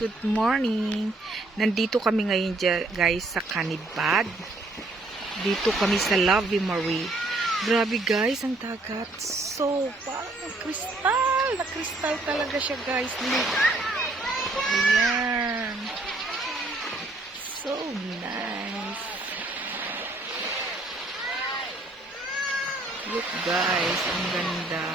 good morning. Nandito kami ngayon guys sa Canibad. Dito kami sa Lovey Marie. Grabe guys, ang dagat. So, parang kristal. Na kristal talaga siya guys. Look. Ayan. So nice. Look guys, ang ganda.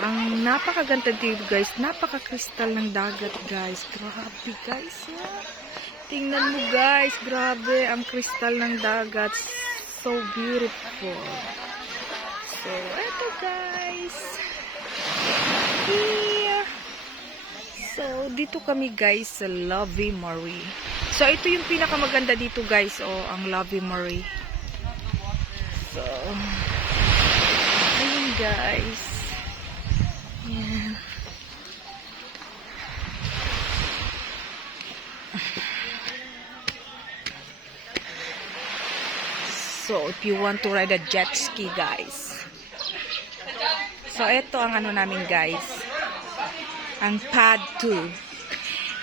Ang napakaganda dito guys, napaka-kristal ng dagat guys. Grabe guys, yeah. Tingnan mo guys, grabe ang kristal ng dagat. So beautiful. So, eto guys. Here. So, dito kami guys sa Lovey Marie. So, ito yung pinakamaganda dito guys, oh, ang Lovey Marie. So, ayun guys. Yeah. So, if you want to ride a jet ski, guys. So, ito ang ano namin, guys. Ang pad 2.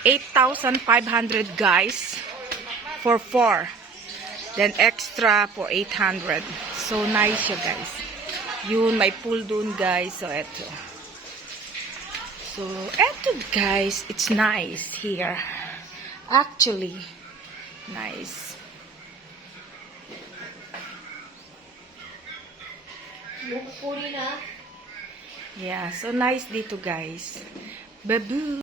8,500, guys. For 4. Then, extra for 800. So, nice siya, guys. Yun, may pool dun, guys. So, ito. So, eto guys, it's nice here. Actually, nice. Yeah, so nice dito guys. Babu.